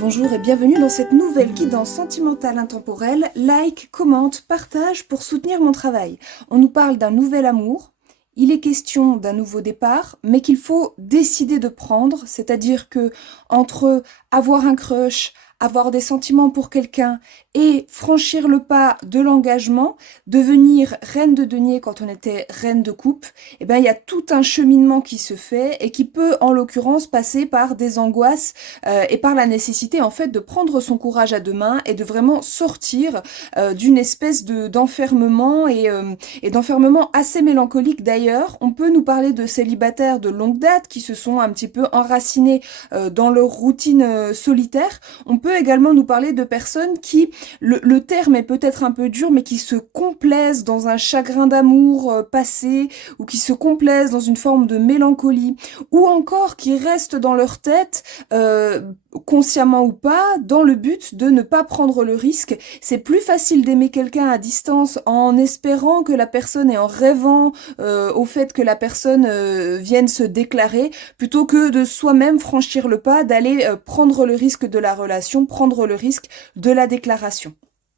Bonjour et bienvenue dans cette nouvelle guidance sentimentale intemporelle. Like, commente, partage pour soutenir mon travail. On nous parle d'un nouvel amour. Il est question d'un nouveau départ, mais qu'il faut décider de prendre, c'est-à-dire que entre avoir un crush, avoir des sentiments pour quelqu'un et franchir le pas de l'engagement, devenir reine de denier quand on était reine de coupe, eh ben, il y a tout un cheminement qui se fait et qui peut, en l'occurrence, passer par des angoisses et par la nécessité, en fait, de prendre son courage à deux mains et de vraiment sortir d'une espèce d'enfermement et d'enfermement assez mélancolique d'ailleurs. On peut nous parler de célibataires de longue date qui se sont un petit peu enracinés dans leur routine solitaire. On peut également nous parler de personnes qui, le terme est peut-être un peu dur, mais qui se complaisent dans un chagrin d'amour passé, ou qui se complaisent dans une forme de mélancolie, ou encore qui restent dans leur tête, consciemment ou pas, dans le but de ne pas prendre le risque. C'est plus facile d'aimer quelqu'un à distance en espérant que la personne et en rêvant au fait que la personne vienne se déclarer, plutôt que de soi-même franchir le pas, d'aller prendre le risque de la relation, prendre le risque de la déclaration.